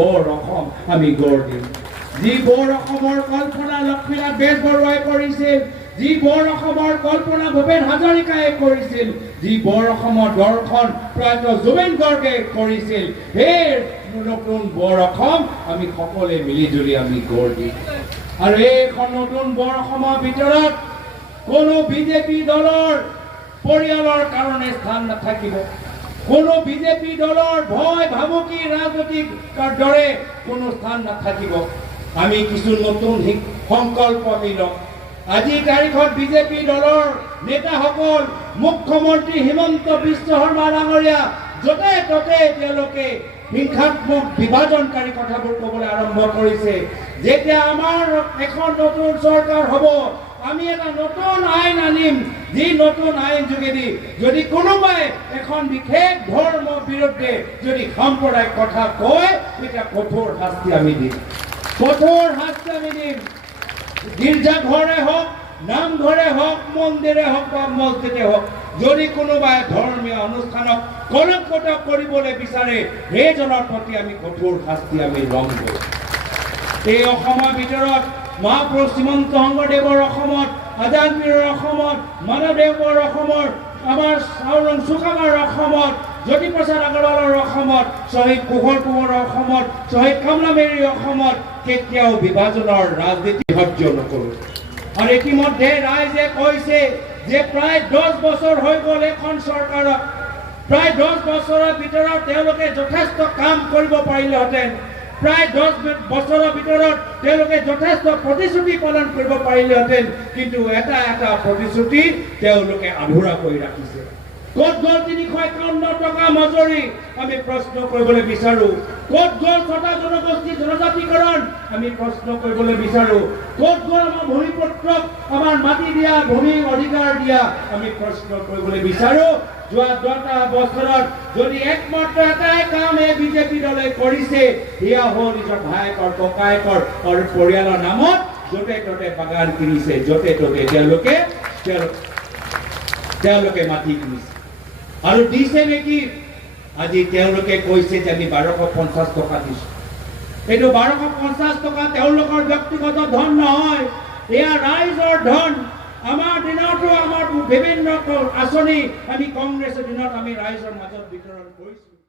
বৰ অসম আমি গঢ় দিম। যি বৰ অসমৰ কল্পনা লক্ষ্মীনাথ বেজবৰুৱাই কৰিছিল, যি বৰ অসমৰ কল্পনা ভূপেন হাজৰিকাই কৰিছিল, যি বৰ অসমৰ দৰ্শন প্ৰয়াত জুবিন গাৰ্গে কৰিছিল, সেই নতুন বৰ অসম আমি সকলোৱে মিলিজুলি আমি গঢ় দিম। আৰু এইখন নতুন বৰ অসমৰ ভিতৰত কোনো বিজেপি দলৰ পৰিয়ালৰ কাৰণে স্থান নাথাকিব, কোনো বিজেপি দলৰ ভয় ভাবুকি ৰাজনৈতিক দৰে কোনো স্থান নাথাকিব। আমি কিছু নতুন সংকল্প আমি ল'ম। আজিৰ তাৰিখত বিজেপি দলৰ নেতাসকল মুখ্যমন্ত্ৰী হিমন্ত বিশ্ব শৰ্মা ডাঙৰীয়া য'তে ত'তে তেওঁলোকে হিংসাত্মক বিভাজনকাৰী কথাবোৰ ক'বলৈ আৰম্ভ কৰিছে। যেতিয়া আমাৰ এখন নতুন চৰকাৰ হ'ব, আমি এটা নতুন আইন আনিম, যি নতুন আইন যোগেদি যদি কোনোবাই এখন বিশেষ ধৰ্ম বিৰুদ্ধে যদি সাম্প্ৰদায়িক কথা কয়, তেতিয়া কঠোৰ শাস্তি আমি দিম, কঠোৰ শাস্তি আমি দিম। গীৰ্জাঘৰে হওক, নামঘৰে হওক, মন্দিৰে হওক বা মছজিদে হওক, যদি কোনোবাই ধৰ্মীয় অনুষ্ঠানক কলংকিত কৰিবলৈ বিচাৰে, সেইজনৰ প্ৰতি আমি কঠোৰ শাস্তি আমি ল'মগৈ। এই অসমৰ ভিতৰত মহাপুৰুষ শ্ৰীমন্ত শংকৰদেৱৰ অসমত, আজাদ পীৰৰ অসমত, মাধৱদেৱৰ অসমত, আমাৰ চাউলুং চুকাফাৰ অসমত, জ্যোতিপ্ৰসাদ আগৰৱালৰ অসমত, শ্বহীদ কুশল কোঁৱৰৰ অসমত, শ্বহীদ কমলা মেৰিৰ অসমত কেতিয়াও বিভাজনৰ ৰাজনীতি সহ্য নকৰোঁ। আৰু ইতিমধ্যে ৰাইজে কৈছে যে প্ৰায় 10 বছৰ হৈ গ'ল এখন চৰকাৰক, প্ৰায় 10 বছৰৰ ভিতৰত তেওঁলোকে যথেষ্ট কাম কৰিব পাৰিলেহেঁতেন, প্ৰায় 10 বছৰৰ ভিতৰত তেওঁলোকে যথেষ্ট প্ৰতিশ্ৰুতি পালন কৰিব পাৰিলেহেঁতেন, কিন্তু এটা এটা প্ৰতিশ্ৰুতি তেওঁলোকে আধৰুৱা কৰি ৰাখিছে। ক'ত গ'ল 351 টকা মজুৰি আমি প্ৰশ্ন কৰিবলৈ বিচাৰোঁ। ক'ত গ'ল 6টা জনগোষ্ঠী জনজাতিকৰণ আমি প্ৰশ্ন কৰিবলৈ বিচাৰোঁ। ক'ত গ'ল আমাৰ ভূমিপত্ৰক আমাৰ মাটি দিয়া, ভূমি অধিকাৰ দিয়া আমি প্ৰশ্ন কৰিবলৈ বিচাৰোঁ। যোৱা 10টা বছৰত যদি একমাত্ৰ এটাই কাম এই বিজেপি দলে কৰিছে, সেয়া হ'ল নিজৰ ভায়েকৰ ককায়েকৰ আৰু পৰিয়ালৰ নামত য'তে ত'তে বাগান কিনিছে, য'তে ত'তে তেওঁলোকে মাটি কিনিছে। আৰু দিছে নেকি? আজি তেওঁলোকে কৈছে যে আমি 1250 টকা দিছোঁ। এইটো 1250 টকা তেওঁলোকৰ ব্যক্তিগত ধন নহয়, এয়া ৰাইজৰ ধন। আমাৰ দিনতো আমাৰ বিভিন্ন আঁচনি আমি কংগ্ৰেছৰ দিনত আমি ৰাইজৰ মাজত বিতৰণ কৰিছোঁ।